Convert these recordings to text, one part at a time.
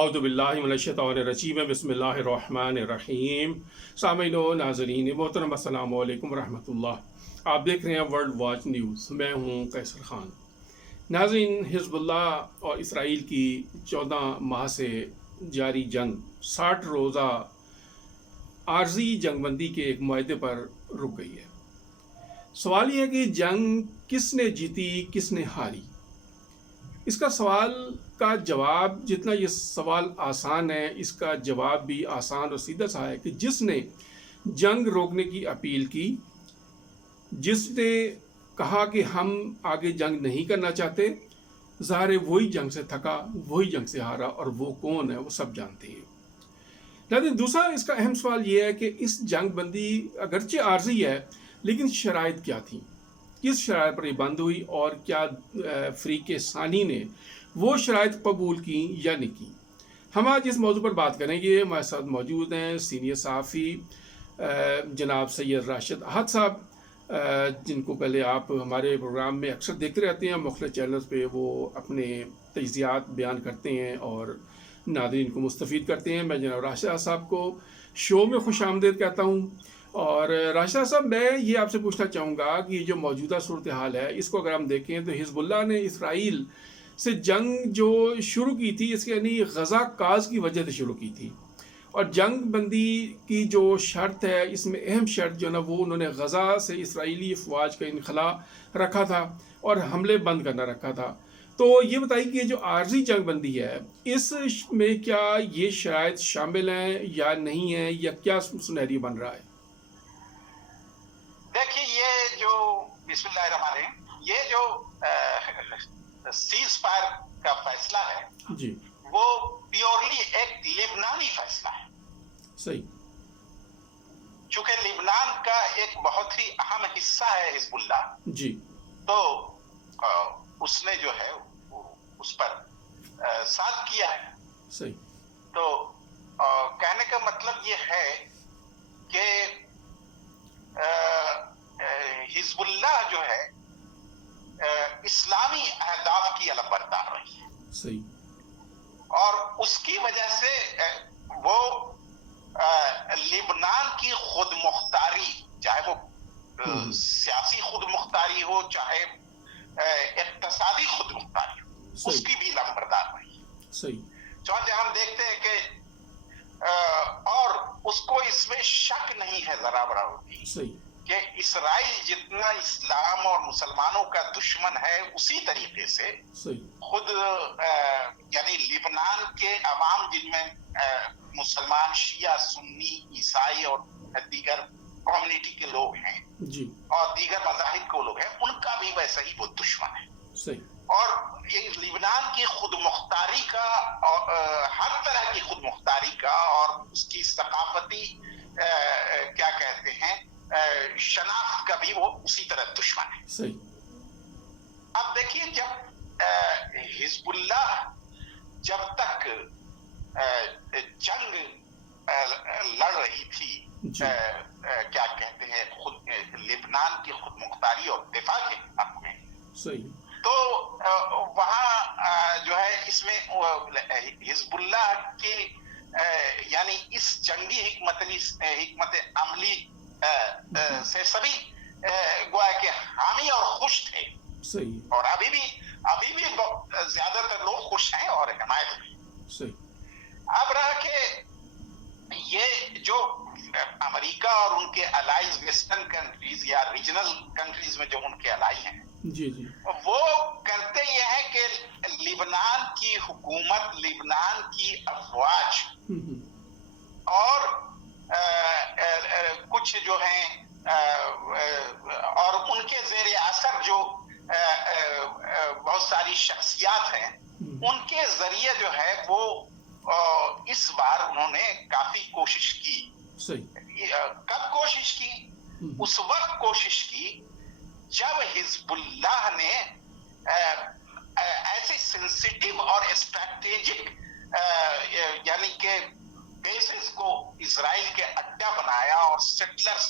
औज़ुबिल्लाहिमिनश्शैतानिर्रजीम बिस्मिल्लाहिर्रहमानिर्रहीम। सामीन व नाज़रीन मोहतरम अस्सलामु अलैकुम रहमतुल्लाह। आप देख रहे हैं वर्ल्ड वॉच न्यूज़। मैं हूँ कैसर ख़ान। नाज़रीन, हिज़्बुल्लाह और इसराइल की 14 माह से जारी जंग 60 रोज़ा आर्जी जंगबंदी के एक मुआहदे पर रुक गई है। सवाल यह है कि जंग किसने जीती, किसने हारी। इसका सवाल का जवाब, जितना ये सवाल आसान है, इसका जवाब भी आसान और सीधा सा है कि जिसने जंग रोकने की अपील की, जिसने कहा कि हम आगे जंग नहीं करना चाहते, ज़ाहिर है वही जंग से थका, वही जंग से हारा, और वो कौन है वो सब जानते हैं। लेकिन दूसरा इसका अहम सवाल ये है कि इस जंग बंदी अगरचे आर्जी है, लेकिन शराइत क्या थी, किस शराइत पर ये बंद हुई, और क्या फ़रीक़े सानी ने वो शराइत कबूल की या नहीं की। हम आज इस मौजू पर बात करेंगे। हमारे साथ मौजूद हैं सीनियर सहाफ़ी जनाब सैयद राशिद अहद साहब, जिनको पहले आप हमारे प्रोग्राम में अक्सर देखते रहते हैं। मुख्तलिफ चैनल्स पे वो अपने तजज़ियात बयान करते हैं और नाज़रीन को मुस्तफ़ीद करते हैं। मैं जनाब राशिद अहद साहब को शो में खुश आमदीद कहता हूँ। और राशिद साहब, मैं ये आपसे पूछना चाहूँगा कि ये जो मौजूदा सूरत हाल है, इसको अगर हम देखें तो हिज़्बुल्लाह ने इसराइल से जंग जो शुरू की थी, इसके यानी गज़ा काज की वजह से शुरू की थी, और जंग बंदी की जो शर्त है, इसमें अहम शर्त जो है ना, वो उन्होंने गज़ा से इसराइली अफवाज का इनखला रखा था और हमले बंद करना रखा था। तो ये बताइए कि ये जो आर्जी जंग बंदी है, इसमें क्या ये शराइत शामिल हैं या नहीं है, या क्या सिनेरियो बन रहा है? देखिए, ये जो बिस्मिल्लाहिर्रहमानिर्रहीम, ये जो सीज फायर का फैसला है जी, वो प्योरली एक लिबनानी फैसला है। सही। चूंकि लिबनान का एक बहुत ही अहम हिस्सा है हिजबुल्लाह, जी, तो उसने जो है उस पर साथ किया है। सही। तो कहने का मतलब ये है कि हिजबुल्लाह जो है इस्लामी अहदाफ की अलंबरदार रही है, सही। और उसकी वजह से वो लिबनान की खुद मुख्तारी, चाहे वो सियासी खुद मुख्तारी हो, चाहे इक्तसादी खुद मुख्तारी हो, उसकी भी अलंबरदार रही है। सही। चौथे हम देखते हैं कि और उसको इसमें शक नहीं है जरा बराबर सही कि इसराइल जितना इस्लाम और मुसलमानों का दुश्मन है, उसी तरीके से खुद यानी लिबनान के अवाम, जिनमें मुसलमान, शिया, सुन्नी, ईसाई और दीगर कम्युनिटी के लोग हैं जी, और दीगर मज़ाहिब के लोग हैं, उनका भी वैसा ही वो दुश्मन है। सही। और ये लिबनान की खुद मुख्तारी का, हर तरह की खुद मुख्तारी का और उसकी सकाफती क्या कहते हैं शनाख्त का भी वो उसी तरह दुश्मन है। सही। अब देखिए, जब हिजबुल्लाह जब तक जंग लड़ रही थी, क्या कहते हैं, खुद लिबनान की खुद मुख्तारी और दिफा के हक में, सही। तो वहाँ जो है इसमें हिजबुल्लाह के यानी इस जंगी हिकमत अमली से सभी गोया के हामी और खुश थे। सही। और अभी भी ज्यादातर लोग खुश हैं और हिमायत में। सही। अब रहा कि ये जो अमेरिका और उनके अलाइज, वेस्टर्न कंट्रीज या रीजनल कंट्रीज में जो उनके अलाई हैं, जी जी, वो करते ये है कि लिबनान की हुकूमत, लिबनान की अफवाज और कुछ जो हैं और उनके जेर असर जो बहुत सारी शख्सियात हैं, उनके जरिए जो है वो इस बार उन्होंने काफी कोशिश की। सही। कब कोशिश की? उस वक्त कोशिश की जब हिजबुल्लाह ने ऐसे सेंसिटिव और स्ट्रैटेजिक यानी के बेसिस को इजराइल के अड्डा बनाया और सेटलर्स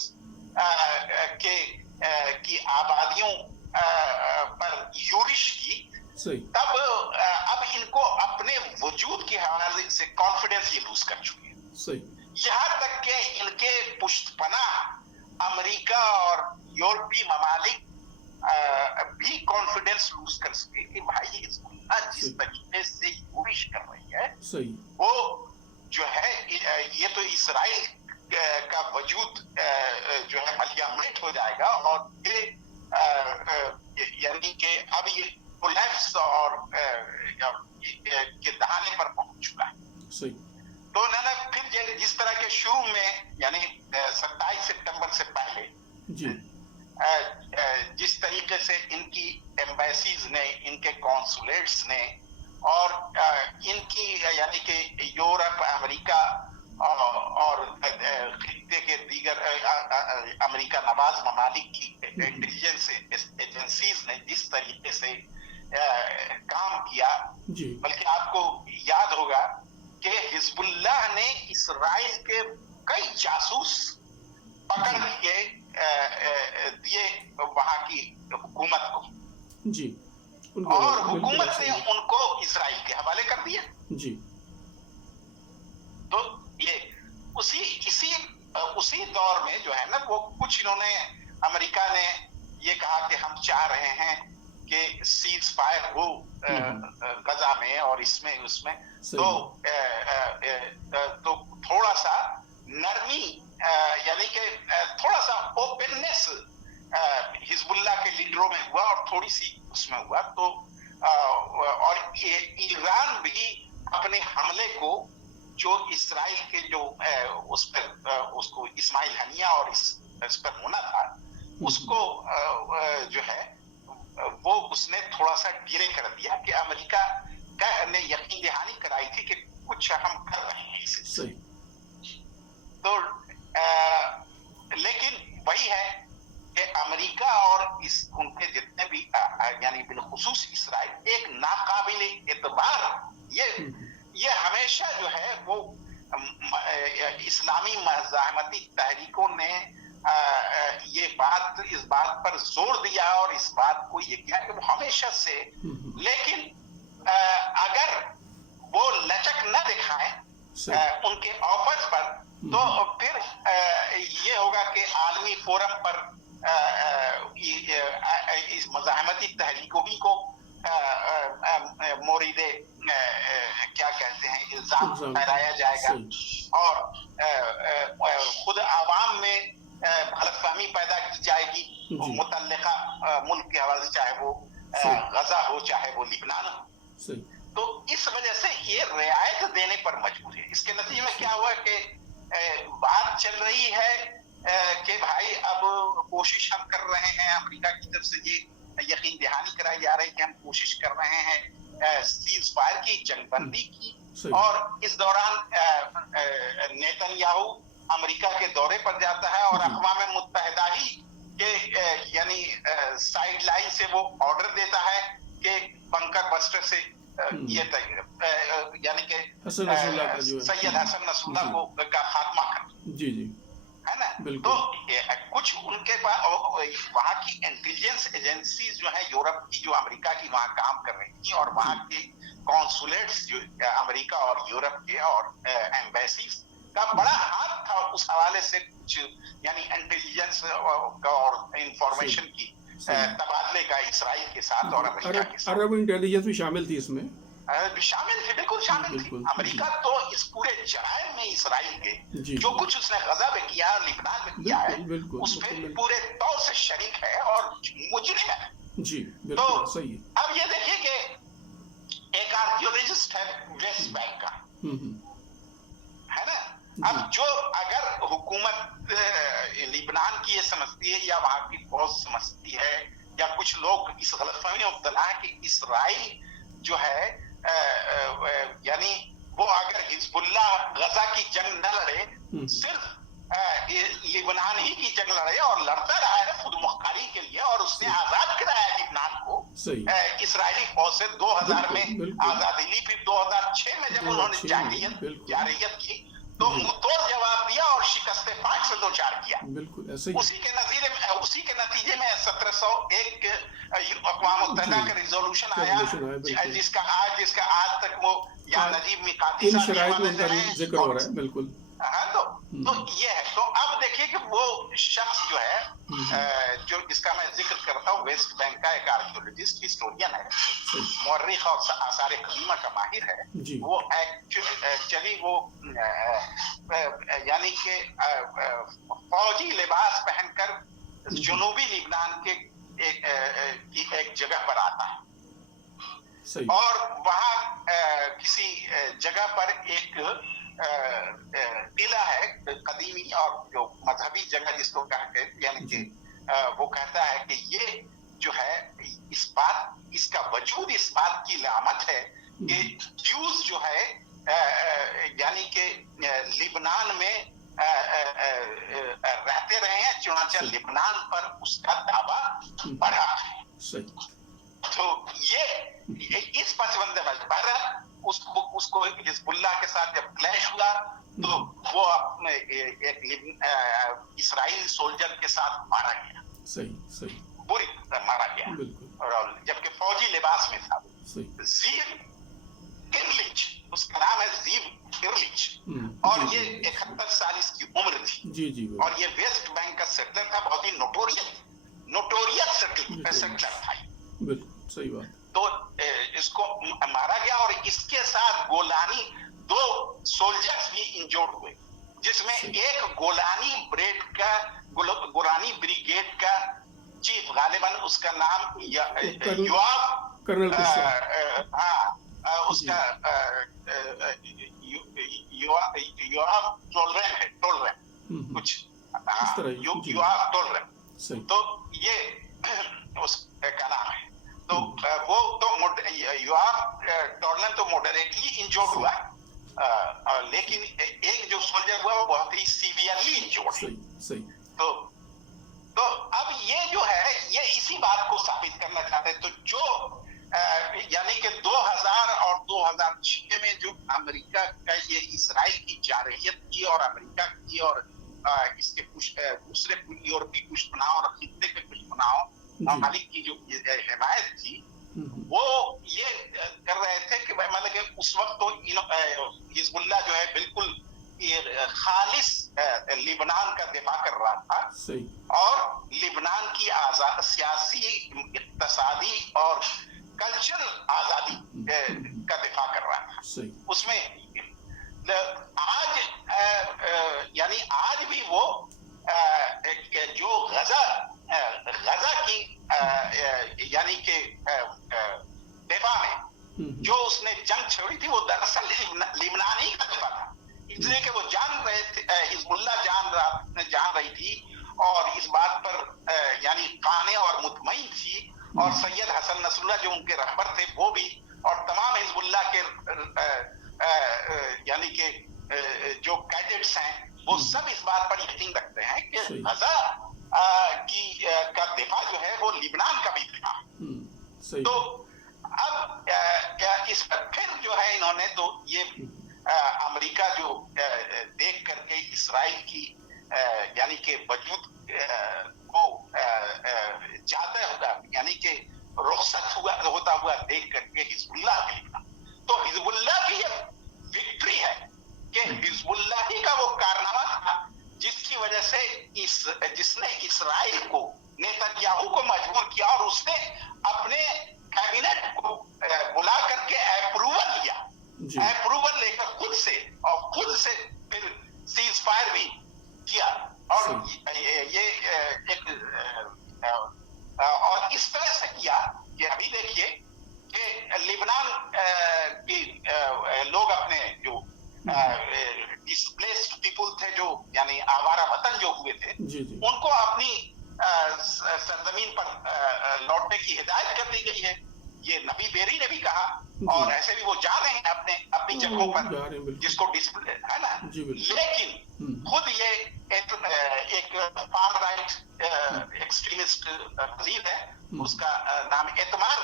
की आबादियों पर यूरिश की, सही। तब अब इनको अपने वजूद के हवाले से कॉन्फिडेंस ये लूज कर चुके हैं। सही। यहाँ तक के इनके पुष्टपनाह अमेरिका और यूरोपीय ममालिक भी कॉन्फिडेंस लूज कर सके कि भाई हिजबुल्लाह जिस तरीके से यूरिश कर रही है सही। वो जो है ये तो इसराइल का वजूद जो है मलियामेट हो जाएगा और ये यानी कि अब ये कोलैप्स और के दहाने पर पहुंच चुका है। सही। तो उन्होंने फिर जिस तरह के शुरू में यानी 27 सितंबर से पहले जी जिस तरीके से इनकी एम्बेसीज ने, इनके कॉन्सुलेट्स ने और इनकी यानी कि यूरोप, अमेरिका और खित्ते के दीगर अमेरिका नवाज ममालिक की इंटेलिजेंस एजेंसीज ने जिस तरीके से काम किया, बल्कि आपको याद होगा कि हिजबुल्लाह ने इसराइल के कई जासूस पकड़ के दिए वहां की हुकूमत को जी, और हुकूमत ने उनको इसराइल के हवाले कर दिया जी। तो ये उसी दौर में जो है ना, वो कुछ इन्होंने, अमेरिका ने ये कहा कि हम चाह रहे हैं कि सीज फायर हो गजा में और इसमें उसमें, तो थोड़ा सा नरमी यानी कि थोड़ा सा ओपननेस हिजबुल्लाह के लीडरों में हुआ और थोड़ी सी उसमें हुआ। तो और ईरान भी अपने हमले को जो इसराइल के जो उस पर उसको इस्माइल हनिया और इस पर होना था, उसको जो है वो उसने थोड़ा सा डिले कर दिया कि अमेरिका ने यकीन दहानी कराई थी कि कुछ हम कर रहे हैं इसे। तो लेकिन वही है कि अमेरिका और उनके जितने भी यानी बिलखुसूस इसराइल एक नाकाबिल एतबार ये हमेशा जो है वो इस्लामी मज़ाहमती तहरीकों ने इस बात पर जोर दिया और इस बात को ये किया कि वो हमेशा से, लेकिन अगर वो लचक न दिखाएं उनके ऑफर्स पर, तो फिर ये होगा कि आलमी फोरम पर इस मज़ाहमती तहरीकों को मोरीदे क्या कहते हैं इल्जाम ठहराया जाएगा और खुद आवाम में गलतफहमी पैदा की जाएगी मुतल्लिका मुल्क के हवाले से, चाहे वो गजा हो चाहे वो लिबनान हो। तो इस वजह से ये रियायत देने पर मजबूर है। इसके नतीजे में क्या हुआ कि बात चल रही है कि भाई अब कोशिश हम कर रहे हैं, अमेरिका की तरफ से ये यकीन दहानी कराई जा रही है कि हम कोशिश कर रहे हैं सीज फायर की, जंगबंदी की, और इस दौरान नेतन्याहू अमेरिका के दौरे पर जाता है और अक़वाम मुत्तहिदा ही के यानी साइड लाइन से वो ऑर्डर देता है कि बंकर बस्टर से ये यानी कि सैयद हसन नसरुल्लाह को का खात्मा कर, जी जी, है ना। तो कुछ उनके पास वहाँ की इंटेलिजेंस एजेंसीज जो है यूरोप की, जो अमेरिका की वहाँ काम कर रही थी, और वहाँ के कॉन्सुलेट्स जो अमेरिका और यूरोप के और एम्बेसीज का बड़ा हाथ था उस हवाले से, कुछ यानी इंटेलिजेंस और इंफॉर्मेशन की तबादले का इसराइल के साथ और अमेरिका के साथ। अरब इंटेलिजेंस भी शामिल थी इसमें, शामिल थी, बिल्कुल शामिल थी। अमेरिका तो इस पूरे जराइम में इसराइल के जो कुछ उसने गजा में किया, लिबनान में किया है, उसमें पूरे तौर से शरीक है और मुजरिम है। जी, तो सही है। अब ये देखिए कि एक आर्कियोलॉजिस्ट है वेस्ट बैंक का, है ना। अब जो अगर हुकूमत लिबनान की ये समझती है या वहां की फौज समझती है या कुछ लोग इस गलतफहमी में मुब्तला है कि इसराइल जो है यानी वो अगर हिजबुल्लाह गजा की जंग न लड़े, सिर्फ लिबनान ही की जंग लड़े और लड़ता रहा है खुद मुख्तारी के लिए, और उसने आजाद कराया लिबनान को इसराइली फौज से 2000 में आजादी ली, फिर 2006 में जब उन्होंने जारहियत की, तो मुंहतोड़ जवाब दिया और शिकस्ते पाक से दो चार किया। बिल्कुल ऐसे ही। उसी के नतीजे में 1701 अक़वाम मुत्तहिदा का रिजोल्यूशन आया, जिसका आज तक वो या नजीब मिकाती साहब के हवाले से है, जिक्र हो रहा है। बिल्कुल। हाँ, तो ये है। तो अब देखिए कि वो शख्स जो है जो जिसका मैं जिक्र करता हूँ, वेस्ट बैंक का एक आर्कियोलॉजिस्ट हिस्टोरियन है, मौर्रिख और आसार कदीमा का माहिर है। वो एक्चुअली वो यानी कि फौजी लिबास पहनकर जुनूबी लिबनान के एक जगह पर आता है और वहाँ किसी जगह पर एक किला है कदीमी और जो मजहबी जगह जिसको कहते हैं, यानी कि वो कहता है कि ये जो है इसका वजूद इस बात की लामत है कि ज्यूज जो है यानी कि लिबनान में रहते रहे हैं, चुनांचे लिबनान पर उसका दावा बढ़ा है। तो ये इस पसवंदे में उसको हिजबुल्लाह के साथ जब क्लैश हुआ तो वो अपने एक इस्राइली सोल्जर के साथ मारा गया। सही बुरी तरह मारा गया, और जबकि फौजी लिबास में था। ज़ीव इरलिच उसका नाम है, ज़ीव इरलिच, और ये 71 साल इसकी उम्र थी। और ये वेस्ट बैंक का सेटलर था, बहुत ही नोटोरियस सेटलर था। सही बात। तो इसको मारा गया और इसके साथ गोलानी 2 सोल्जर्स भी इंजोर्ड हुए, जिसमें एक गोलानी ब्रिगेड का चीफ, गालिबन उसका नाम योआब, उसका योआब टोलरेन है, कुछ योआब टोलरेन। तो ये उसका नाम है। तो वो तो योआब टोलरेन तो मॉडरेटली इंजोर्ड हुआ, लेकिन एक जो सोल्जर हुआ वो बहुत ही सीवियरली इंजोर्ड है। तो अब ये जो है ये इसी बात को साबित करना चाहते हैं। तो जो यानी कि 2000 और 2006 में जो अमेरिका का ये इसराइल की जारहियत की और अमेरिका की और इसके कुछ दूसरे यूरोपीय कुशमनाओं और खित्ते के कुशमनाओं मालिक की जो हिमायत थी, वो ये कर रहे थे कि मतलब कि उस वक्त तो हिजबुल्लाह जो है बिल्कुल खालिस लिबनान का दिफा कर रहा था और लिबनान की आजाद सियासी, इक्तिसादी और कल्चरल आजादी का दिफा कर रहा था। उसमें आज यानी आज भी वो जो गजा की यानी के दिफा में जो उसने जंग छेड़ी थी वो दरअसल लिबनान ही का दिफा था, इसलिए कि वो जान रहे थे, हिजबुल्लाह जान रही थी और इस बात पर यानी काने और मुतमईन थी, और सैयद हसन नसरुल्लाह जो उनके रहबर थे वो भी, और तमाम हिजबुल्लाह के यानी के जो कैडेट्स हैं वो सब इस बात पर यकीन रखते हैं कि गजा का दिफा जो है वो लिबनान का भी दिफा। तो अब इस पर फिर जो है इन्होंने तो ये अमेरिका जो देख करके इसराइल की यानी के वजूद को जाता हुआ यानी के रुखसत होता हुआ देख करके हिजबुल्लाह के लिखा। तो हिजबुल्लाह की ये विक्ट्री है कि हिजबुल्लाह ही का वो कारनामा था जिसकी वजह से जिसने इसराइल को, नेतन्याहू को मजबूर किया और उसने अपने कैबिनेट को बुला करके अप्रूवल लिया, अप्रूवल लेकर खुद से फिर सीज फायर भी किया। और ये एक और इस तरह से किया कि अभी देखिए कि लिबनान की लोग अपने जो डिस्प्लेस्ड पीपल थे, जो यानी आवारा वतन जो हुए थे, उनको अपनी सरजमीन पर लौटने की हिदायत कर दी गई है। ये नबी बेरी ने भी कहा और ऐसे भी वो जा रहे हैं अपनी जगहों पर जिसको डिस्प्ले है ना। लेकिन खुद ये एक फार राइट एक्सट्रीमिस्ट वजीर है, उसका नाम एतमार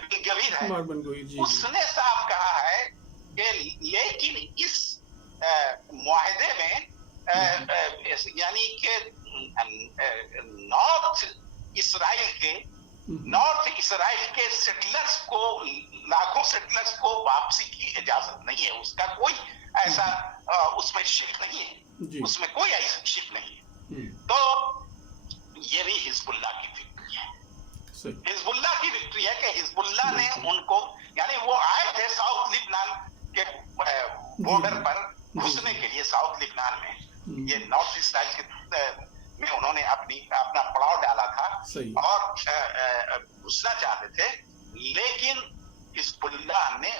बिन गवीर है, उसने साफ कहा है कि लेकिन इस मुआहदे नॉर्थ इसराइल के सेटलर्स को, लाखों सेटलर्स को वापसी की इजाजत नहीं है। उसका कोई ऐसा उसमें शिक नहीं है, उसमें कोई ऐसा शिक नहीं है। तो ये भी हिजबुल्लाह की विक्ट्री है। हिजबुल्लाह की विक्ट्री है कि हिजबुल्लाह ने उनको, यानी वो आए थे साउथ लिबनान के बॉर्डर पर घुसने के लिए, साउथ लिबनान में, ये नॉर्थ इसराइल के में उन्होंने अपना पड़ाव डाला था और घुसना चाहते थे, लेकिन हिजबुल्लाह ने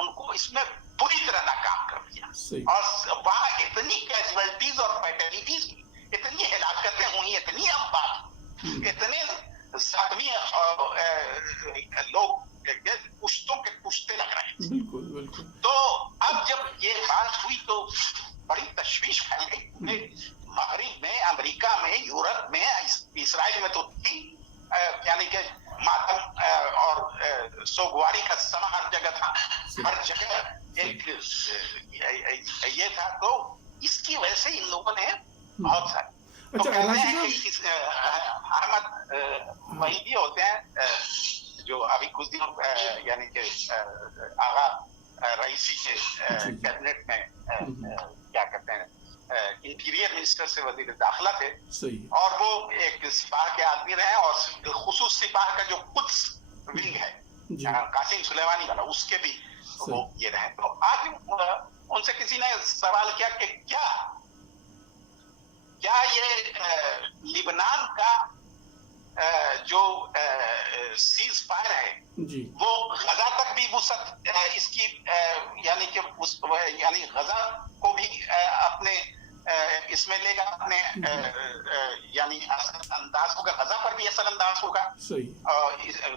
उनको इसमें पूरी तरह नाकाम कर दिया। और वहां इतनी कैजुअलिटीज और फैटेलिटीज, इतनी हिलाकतें हुई, इतनी अम्बात, इतने जख्मी लोग पुश्तों के पुश्ते लग रहे हैं। बिल्कुल बिल्कुल। तो अब जब ये बात हुई तो बड़ी तशवीश फैल गई मगरिब में, अमेरिका में, यूरोप में, इसराइल में तो थी, यानी कि मातम और सोगवारी का समय हर जगह था, हर जगह एक ये था। तो इसकी वजह से इन लोगों ने बहुत सारे तो कहते हैं कि अहमद वहीदी होते हैं जो अभी कुछ दिनों यानी कि आगा रईसी के कैबिनेट में क्या कहते हैं, इंटीरियर मिनिस्टर से वजीर दाखिला थे, और वो एक सिपाह के आदमी रहे, और खुसूस सिपाह का जो कुद्स विंग है कासिम सुलेमानी वाला, उसके भी वो ये रहे। तो आज उनसे किसी ने सवाल किया कि क्या ये लिबनान का जो सीज फायर है वो गजा तक भी वसत इसकी यानी कि यानी गजा को भी अपने इसमें लेगा, अपने यानी अंदाज होगा, गजा पर भी असर अंदाज होगा,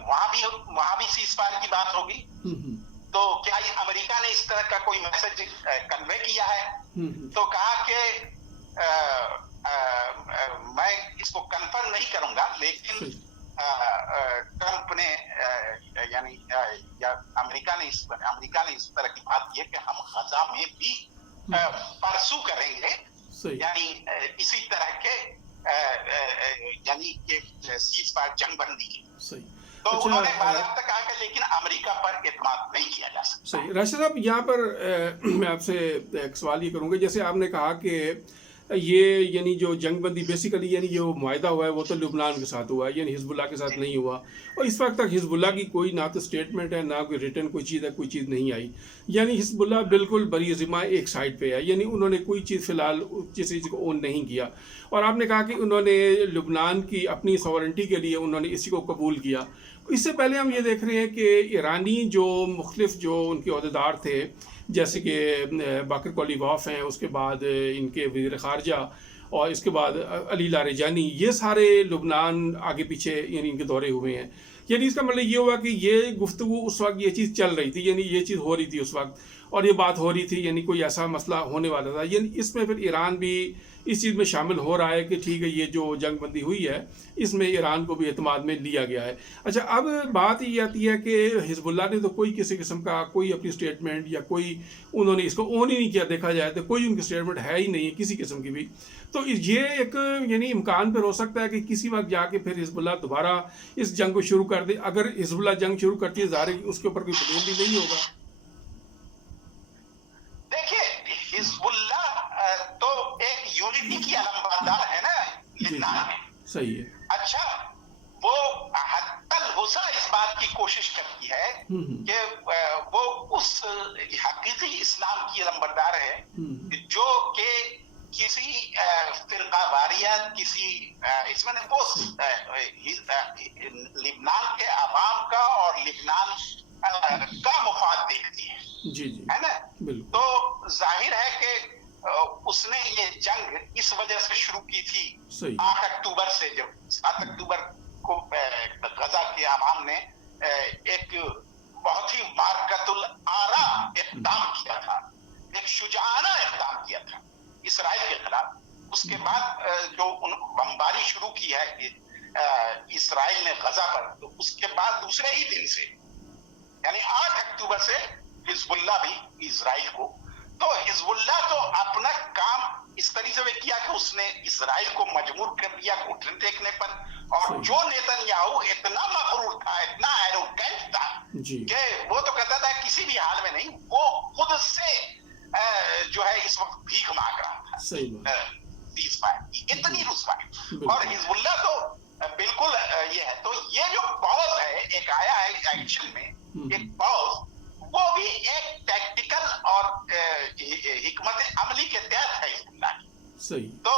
वहां भी सीज फायर की बात होगी। तो क्या अमेरिका ने इस तरह का कोई मैसेज कन्वे किया है? तो कहा कि मैं इसको कंफर्म नहीं करूंगा, लेकिन ट्रंप ने यानी या अमेरिका ने इस तरह की बात की है कि हम गजा में भी परसू करेंगे, यानी इसी तरह के यानी कि सीज फायर जंगबंदी। तो उन्होंने भारत तक कहा कि लेकिन अमेरिका पर एतमाद नहीं किया जा सकता। सही। राशिद साहब, यहाँ पर मैं आपसे एक सवाल ये करूँगा, जैसे आपने कहा कि ये यानी जो जंगबंदी बेसिकली यानी जो मुआहदा हुआ है वो तो लुबनान के साथ हुआ है, यानी हिजबुल्लाह के साथ नहीं हुआ, और इस वक्त तक हिजबुल्लाह की कोई ना तो स्टेटमेंट है, ना कोई रिटर्न कोई चीज़ है, कोई चीज़ नहीं आई। यानी हिजबुल्लाह बिल्कुल बरी ज़िम्मा एक साइड पे है, यानी उन्होंने कोई चीज़ फ़िलहाल किसी चीज़ को ओन नहीं किया। और आपने कहा कि उन्होंने लुबनान की अपनी सॉवरेंटी के लिए उन्होंने इसी को कबूल किया। इससे पहले हम ये देख रहे हैं कि ईरानी जो मुख्तलिफ जो उनके अहदेदार थे, जैसे कि बाकर कोलीवाफ हैं, उसके बाद इनके वज़ीर ख़ारजा, और इसके बाद अली लारेजानी, ये सारे लुबनान आगे पीछे यानी इनके दौरे हुए हैं। यानी इसका मतलब ये हुआ कि ये गुफ्तगू उस वक्त ये चीज़ चल रही थी, यानी ये चीज़ हो रही थी उस वक्त, और ये बात हो रही थी, यानी कोई ऐसा मसला होने वाला था। यानी इसमें फिर ईरान भी इस चीज़ में शामिल हो रहा है कि ठीक है, ये जो जंगबंदी हुई है इसमें ईरान को भी एतमाद में लिया गया है। अच्छा, अब बात ये आती है कि हिजबुल्लाह ने तो कोई किसी किस्म का कोई अपनी स्टेटमेंट या कोई उन्होंने इसको ऑन ही नहीं किया, देखा जाए तो कोई उनकी स्टेटमेंट है ही नहीं है किसी किस्म की भी। तो ये एक यानी इम्कान फिर हो सकता है कि किसी वक्त जाके फिर हिजबुल्लाह दोबारा इस जंग को शुरू कर दे। अगर हिजबुल्लाह जंग शुरू करती है, ज़ाहिर है उसके ऊपर कोई ब्लेम भी नहीं होगा। देखिए, हिजबुल्लाह तो एक यूनिटी की अलमबरदार है ना लिबनान में। सही है। अच्छा, वो हत्तल हुसा इस बात की कोशिश करती है कि वो उस हकीकी इस्लाम की अलमबरदार है जो कि किसी फिरका वारियत, किसी इसमें वो लिबनान के आवाम का और लिबनान का मुफाद देखती है। जी जी, है ना। बिल्कुल। तो जाहिर है कि उसने ये जंग इस वजह से शुरू की थी 8 अक्टूबर से, जब 7 अक्टूबर को गजा के आवाम ने एक बहुत ही मारकतुल आरा इक़दाम किया था, एक शुजाना इक़दाम किया था इसराइल के खिलाफ। उसके बाद जो बमबारी शुरू की है इसराइल ने गजा पर, तो उसके बाद दूसरे ही दिन से यानी 8 अक्टूबर से हिजबुल्लाह भी इजराइल को, तो हिजबुल्लाह तो अपना काम इस तरीके से किया कि उसने इजराइल को मजबूर कर दिया घुटने टेकने पर, और जो नेतन्याहू इतना सीज फायर की, इतनी रुस्वाई। और हिजबुल्लाह तो बिल्कुल ये है। तो ये जो पॉज है, एक आया है एक्शन में एक पॉज, वो भी एक टैक्टिकल और हिकमत अमली के तहत है हिजबुल्लाह की। सही। तो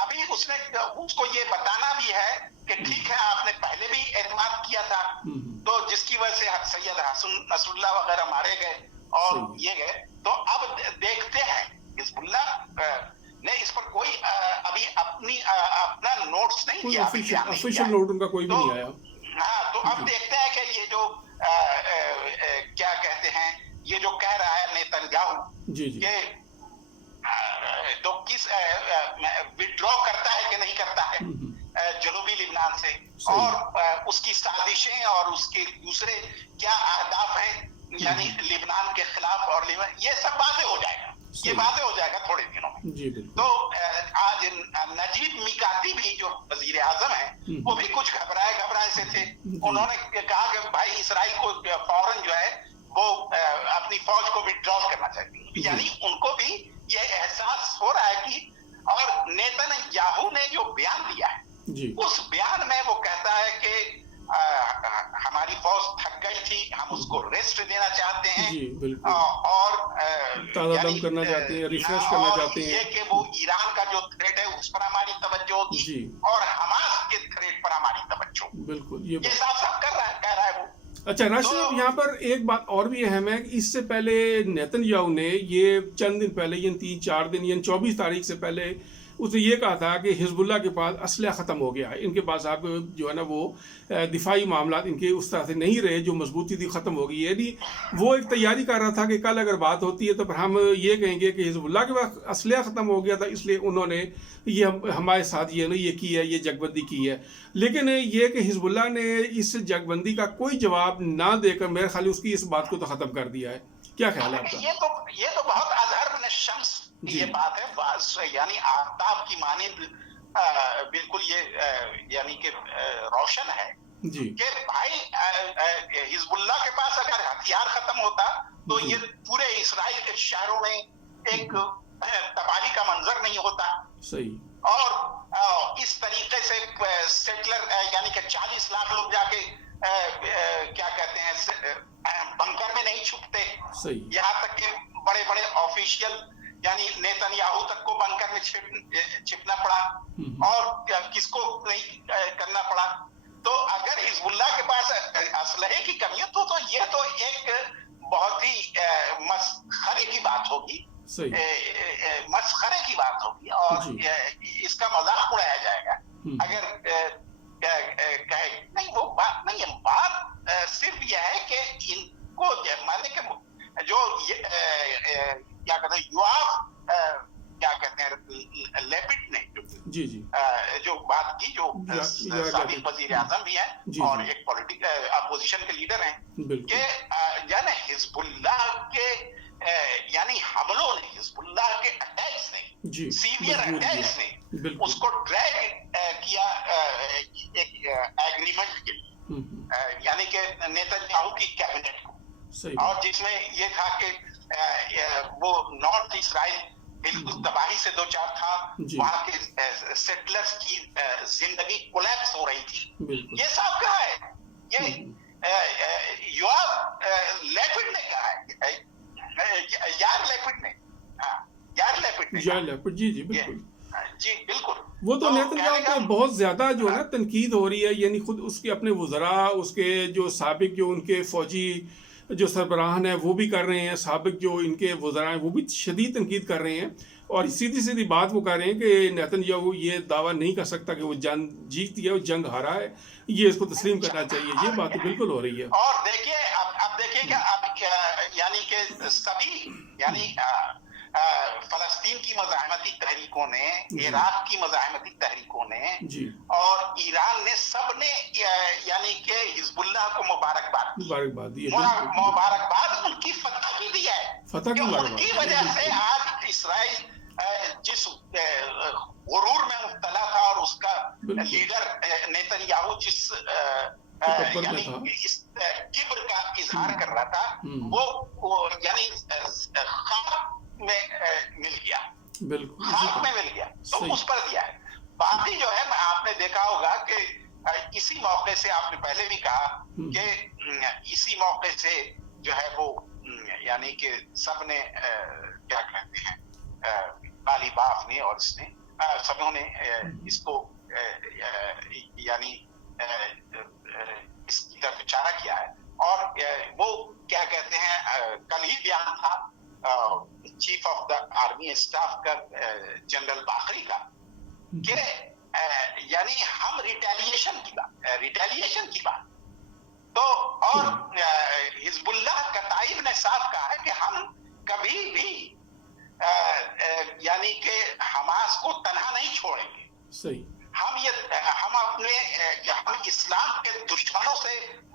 अभी उसने उसको ये बताना भी है कि ठीक है, आपने पहले भी एतमाद किया था, तो जिसकी वजह से सैयद हसन नसरुल्लाह वगैरह मारे गए और ये गए। तो अब देखते हैं, हिजबुल्लाह ने इस पर कोई अभी अपना नोट्स नहीं दिया, ऑफिशियल नोट उनका कोई भी नहीं आया। हाँ, तो अब देखते हैं कि ये जो क्या कहते हैं, ये जो कह रहा है नेतन्याहू कि तो किस विड्रॉ करता है कि नहीं करता है जनूबी लिबनान से, और उसकी साजिशें और उसके दूसरे क्या अहदाफ हैं, यानी लिबनान के खिलाफ, और ये सब बातें हो जाएगा, ये बातें हो जाएगा थोड़े दिनों में। तो आज नजीब मिकाती भी जो वजीर आजम है, वो भी कुछ घबराए से थे। उन्होंने कहा कि भाई इसराइल को फौरन जो है वो अपनी फौज को विड्रॉल करना चाहिए, यानी उनको भी ये एहसास हो रहा है कि, और नेतन्याहू ने जो बयान दिया है उस बयान में वो कहता है कि हमारी फौज थक गई थी, हम उसको रेस्ट देना चाहते हैं, और ताज़ा दम करना चाहते हैं, रिफ्रेश करना चाहते हैं, ये कि वो ईरान का जो थ्रेट है उस पर हमारी तवज्जो होगी और हमास के थ्रेट पर हमारी तवज्जो। बिल्कुल, ये साफ कह रहा है वो। अच्छा राशिद, यहाँ पर एक बात और भी अहम है कि इससे पहले नेतन्याहू ने ये चंद दिन पहले, यानी 3-4 दिन, यानी 24 तारीख से पहले उसने ये कहा था कि हिजबुल्लाह के पास असलहा ख़त्म हो गया है, इनके पास अब जो है ना वो दिफाई मामला इनके उस तरह से नहीं रहे, जो मजबूती थी ख़त्म हो गई। यानी वो एक तैयारी कर रहा था कि कल अगर बात होती है तो फिर हम ये कहेंगे कि हिजबुल्लाह के पास असलहा ख़त्म हो गया था, इसलिए उन्होंने ये हमारे साथ ये की है, ये जगबंदी की है। लेकिन ये कि हिजबुल्लाह ने इस जगबंदी का कोई जवाब ना देकर मेरे ख्याल उसकी इस बात को तो ख़त्म कर दिया है। क्या ख्याल है आपका? ये तो बहुत अज़हर मिन शम्स ये बात है, यानी आफताब की मानिंद बिल्कुल ये यानी कि रोशन है कि भाई हिजबुल्लाह के पास अगर हथियार खत्म होता तो ये पूरे इसराइल के शहरों में एक तबाही का मंजर नहीं होता। सही। और इस तरीके से सेटलर यानी कि 40 लाख लोग जाके क्या कहते हैं बंकर में नहीं छुपते, यहाँ तक कि बड़े बड़े ऑफिशियल यानी नेतन्याहू तक को बंकर में छिपना पड़ा और किसको नहीं करना पड़ा। तो अगर हिजबुल्लाह के पास असलहे की कमी है तो ये तो एक बहुत ही मस्खरे की बात होगी, मस्खरे की बात होगी और इसका मजाक उड़ाया जाएगा अगर कहे नहीं। वो बात नहीं है, बात सिर्फ यह है कि इनको माने के जो क्या कहते हैं क्या कहते हैं लेपिड ने जो बात की, जो साबिक वजीर आजम भी हैं और एक पॉलिटिकल अपोजिशन के लीडर हैं, कि यानी हिजबुल्लाह के यानी हमलों ने, हिजबुल्लाह के अटैक्स ने, सीवियर अटैक्स ने उसको ड्रैग किया एक एग्रीमेंट के लिए, यानी कि नेतन्याहू की कैबिनेट को, और जिसमें ये था कि वो नॉर्थ इसराइल बिल्कुल तबाही से दो चार था, वहां के सेटलर्स की जिंदगी कोलैप्स हो रही थी। ये साफ कहा है, ये योआव लेपिड ने कहा है, यार लेपिड ने, यार लेपिड जी बिल्कुल जी बिल्कुल। वो तो नेतन्याहू पे बहुत ज्यादा जो है ना तनकीद हो रही है, यानी खुद उसके अपने वज़रा, उसके जो साबिक जो उनके फौजी जो सरबराहान है वो भी कर रहे हैं, साबिक जो इनके वज़रा हैं वो भी शदीद तनकीद कर रहे हैं, और सीधी सीधी बात वो कर रहे हैं कि नेतन्याहू ये दावा नहीं कर सकता कि वो जंग जीती है, वो जंग हारा है, ये इसको तस्लीम करना चाहिए। ये बात तो बिल्कुल हो रही है। और देखिए अब देखिएगा, अब यानी कि सभी यानी फलस्तीन की मज़ाहमती तहरीकों ने, इराक की मज़ाहमती तहरीकों ने और ईरान ने, सब ने यानी कि हिजबुल्लाह को मुबारकबाद दी, मुबारकबाद उनकी फतह की दी है, उनकी वजह से आज इसराइल जिस गुरूर में मुब्तला था और उसका लीडर नेतन्याहू जिस यानी इस किब्र का इजहार कर रहा था, वो यानी खाक में मिल गया। बिल्कुल खाक में मिल गया, तो उस पर दिया है। बाकी जो है आपने देखा होगा कि इसी मौके से आपने पहले भी कहा कि इसी मौके से जो है वो यानी कि सबने क्या कहते हैं तालिबाफ ने और इसने सबों ने इसको यानी इसकी तरफ इशारा किया है। और वो क्या कहते हैं कल ही बयान था chief of the army staff का जनरल बाकरी का कि यानी हम रिटेलिएशन की बात तो और हिजबुल्लाह कताइब ने साफ कहा है कि हम कभी भी यानी कि हमास को तन्हा नहीं छोड़ेंगे। सही। हम इस्लाम के दुश्मनों से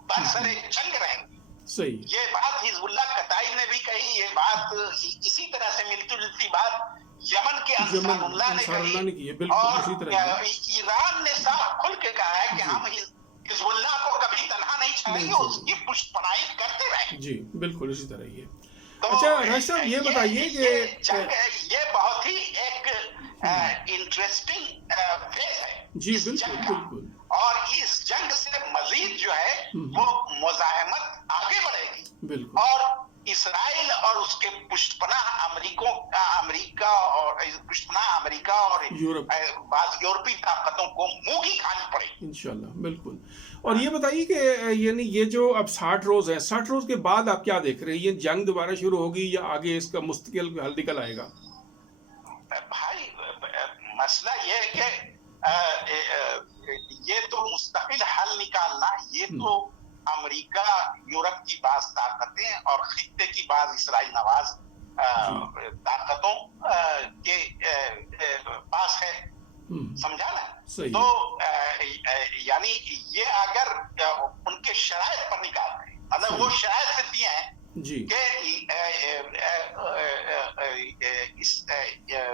बरसरे जंग रहेंगे। सही। ये बात हिजबुल्लाह कताइब ने भी कही, ये बात इसी तरह से मिलती जुलती बात यमन के अंसारुल्लाह ने कही और ईरान ने साफ खुल के कहा है कि हम हिजबुल्लाह को कभी तन्हा नहीं छोड़ेंगे, उसकी पुष्टपनाई करते रहेंगे। जी बिल्कुल इसी तरह ही है। तो अच्छा राज साहब ये बताइए कि ये बहुत ही एक इंटरेस्टिंग फेज है जी बिल्कुल बिल्कुल। और इस जंग से मजीद जो है वो मुजाहमत आगे बढ़ेगी बिल्कुल। और इसराइल और उसके पुष्टपना अमेरिका और बाज़ यूरोपीय ताकतों को मुंह की खानी पड़ेगी इंशाल्लाह। बिल्कुल। और ये बताइए कि यानी ये जो अब 60 रोज है, 60 रोज के बाद आप क्या देख रहे हैं, ये जंग दोबारा शुरू होगी या आगे इसका मुस्तकिल हल निकल आएगा? भाई मसला ये है कि ये तो मुस्तकिल हल निकालना, ये तो अमेरिका यूरोप की बाज ताकतें और खित्ते की बाज इसराइल नवाज ताकतों के पास है, समझा ना? तो यानी ये अगर उनके शराइत पर निकाल रहे हैं, मतलब वो शराइत से दिए हैं कि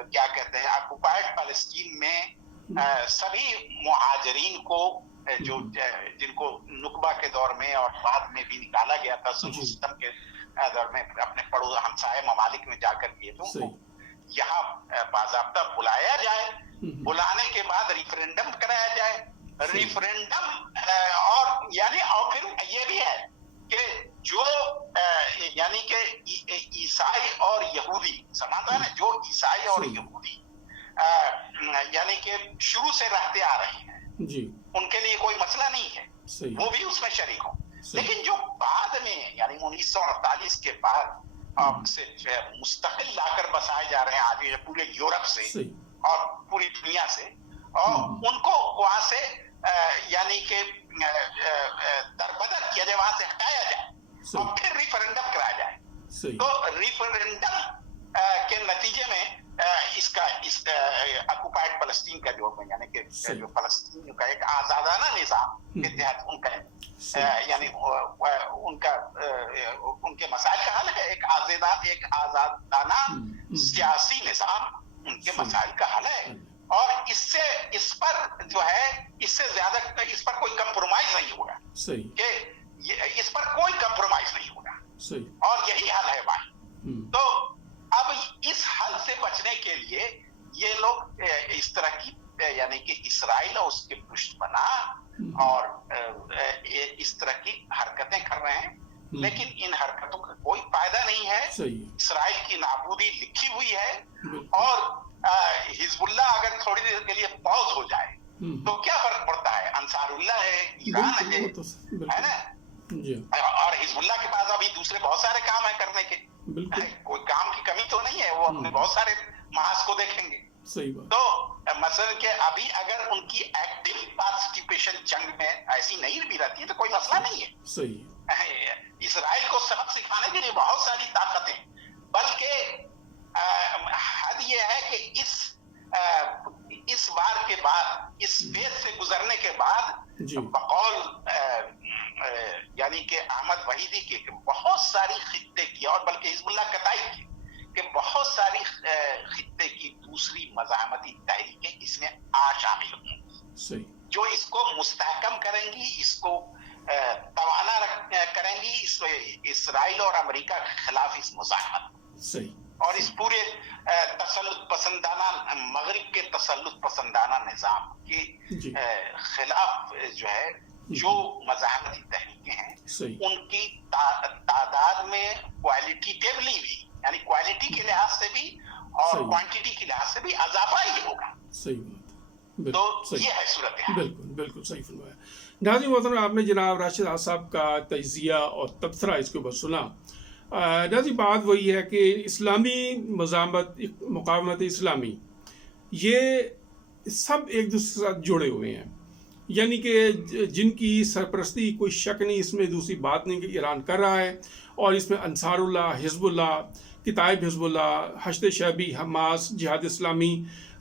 क्या कहते हैं ऑक्युपाइड पैलेस्टीन में सभी मुहाजिरीन को जो जिनको नुकबा के दौर में और बाद में भी निकाला गया था सिस्टम के दौर में अपने पड़ोस हमसाये ममालिक में जाकर किए थे, उनको यहाँ बाज़ाब्ता बुलाया जाए, बुलाने के बाद रिफरेंडम कराया जाए, रिफरेंडम और यानी और फिर ये भी है कि जो यानी कि ईसाई और यहूदी समानता है ना, जो ईसाई और यहूदी यानी कि शुरू से रहते आ रहे हैं जी, उनके लिए कोई मसला नहीं है, वो भी उसमें शरीक हो। लेकिन जो बाद में यानी 1948 के बाद से मुस्तकिल लाकर बसाए जा रहे हैं आदमी पूरे यूरोप से और पूरी दुनिया से, और उनको वहां से यानी कि दरबदर किया जाए, वहां से हटाया जाए और फिर रिफरेंडम कराया जाए। तो रिफरेंडम के नतीजे में इसका ऑक्युपाइड फलस्तीन का जो यानी कि जो फलस्तीन का एक आजादाना निजाम के तहत उनका यानी उनका उनके मसाइल का हल है, एक आजादाना सियासी निजाम उनके मसाइल का हल है, और इस पर जो है इससे ज्यादा इस पर कोई कंप्रोमाइज नहीं होगा कि इस पर कोई कंप्रोमाइज नहीं होगा और यही हल है भाई। तो अब इस हल से बचने के लिए ये लोग इस तरह की यानी कि इसराइल और उसके पुष्टपना और इस तरह की हरकतें कर रहे हैं, लेकिन इन हरकतों का कोई फायदा नहीं है। इसराइल की नाबूदी लिखी हुई है और हिजबुल्लाह अगर थोड़ी देर के लिए पॉज हो जाए तो क्या फर्क पड़ता है, अंसारुल्लाह है, ईरान है ना, और हिजबुल्लाह के पास अभी दूसरे बहुत सारे काम है करने के, कोई काम की कमी तो नहीं है, वो अपने बहुत सारे महाज को देखेंगे। सही बात। तो मसलन के अभी अगर उनकी एक्टिव पार्टिसिपेशन जंग में ऐसी नहीं भी रहती है तो कोई मसला नहीं है। सही। इसराइल को सबक सिखाने के लिए बहुत सारी ताकतें, बल्कि हद ये है कि इस बार के बाद इस फेज से गुजरने के बाद बकौल यानी कि अहमद वहीदी के बहुत सारी खित्ते की और बल्कि हिजबुल्लाह कताइब की कि बहुत सारी खित्ते की दूसरी मज़ाहमती तहरीकें इसमें शामिल होंगी जो इसको मुस्तहकम करेंगी, इसको तवाना करेंगी इसराइल और अमेरिका के खिलाफ इस मुज़ाहमत और इस पूरे तसल्लुत पसंदाना, मगरिब के तसल्लुत पसंदाना निज़ाम के खिलाफ जो है, जो मज़ाहमती तहरीकें हैं उनकी तादाद में क्वालिटेटिवली भी, यानी क्वालिटी के लिहाज से भी और क्वांटिटी के लिहाज से भी इजाफा ही होगा। सही बात, तो ये है सूरत हाल। बिल्कुल बिल्कुल सही फरमाया। नाज़रीन मोहतरम, आपने जनाब राशिद साहब का तजिया और तबसरा इसके ऊपर सुना। नाज़रीन, बात वही है कि इस्लामी मज़ामत, मुकावमत इस्लामी, ये सब एक दूसरे के साथ जुड़े हुए हैं। यानी कि जिनकी सरपरस्ती, कोई शक नहीं इसमें, दूसरी बात नहीं कि ईरान कर रहा है, और इसमें अंसारुल्लाह, हिज़्बुल्लाह, किताब हिज़्बुल्लाह, हश्द शैबी, हमास, जिहाद इस्लामी,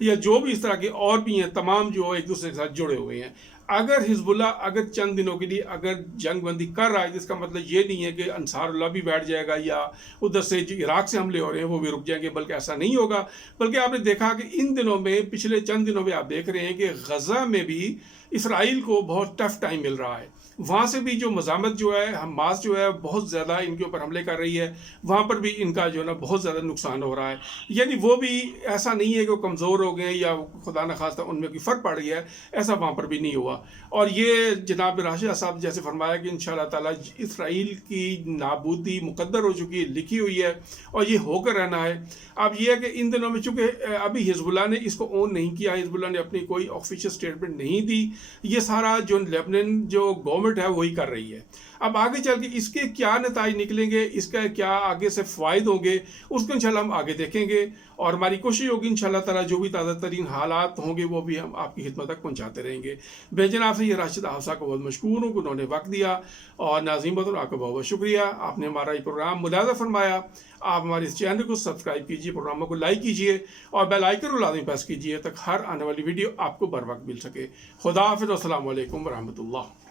या जो भी इस तरह के और भी हैं, तमाम जो एक दूसरे के साथ जुड़े हुए हैं। अगर हिज़्बुल्लाह अगर चंद दिनों के लिए अगर जंग बंदी कर रहा है, जिसका मतलब ये नहीं है कि अंसारुल्लाह भी बैठ जाएगा या उधर से जो इराक से हमले हो रहे हैं वो भी रुक जाएंगे, बल्कि ऐसा नहीं होगा। बल्कि आपने देखा कि इन दिनों में, पिछले चंद दिनों में आप देख रहे हैं कि गज़ा में भी इसराइल को बहुत टफ टाइम मिल रहा है। वहाँ से भी जो मज़ामत जो है, हमास जो है बहुत ज़्यादा इनके ऊपर हमले कर रही है, वहाँ पर भी इनका जो है ना बहुत ज़्यादा नुकसान हो रहा है। यानी वो भी ऐसा नहीं है कि वो कमज़ोर हो गए या खुदा न खास्ता उनमें कोई फ़र्क पड़ गया है, ऐसा वहाँ पर भी नहीं हुआ। और ये जनाब राशिद साहब जैसे फरमाया कि इंशाअल्लाह ताला इसराइल की नाबूदी मुकद्दर हो चुकी है, लिखी हुई है, और ये होकर रहना है। अब ये है कि इन दिनों में चूँकि अभी हिज़्बुल्लाह ने इसको ओन नहीं किया, हिज़्बुल्लाह ने अपनी कोई ऑफिशियल स्टेटमेंट नहीं दी, ये सारा जो लेबनान जो गवर्नमेंट है वही कर रही है। अब आगे चल के इसके क्या नताइज निकलेंगे, इसका क्या आगे से फ़ायदे होंगे, उसको इंशाल्लाह हम आगे देखेंगे, और हमारी कोशिश होगी इंशाल्लाह ताला जो भी ताज़ा तरीन हालात होंगे वो भी हम आपकी खिदमत तक पहुँचाते रहेंगे। बेजन आपसे ये राशिद हाफसा को बहुत मशकूर हूँ कि उन्होंने वक्त दिया, और नाज़रीन बतौर आपका बहुत बहुत शुक्रिया। आपने हमारा ये प्रोग्राम मुलाज़ा फरमाया। आप हमारे इस चैनल को सब्सक्राइब कीजिए, प्रोग्रामों को लाइक कीजिए, और बेल आइकन को लाज़मी प्रेस कीजिए, तक हर आने वाली वीडियो आपको बर वक्त मिल सके। खुदा हाफ़िज़, अस्सलामु अलैकुम व रहमतुल्लाह।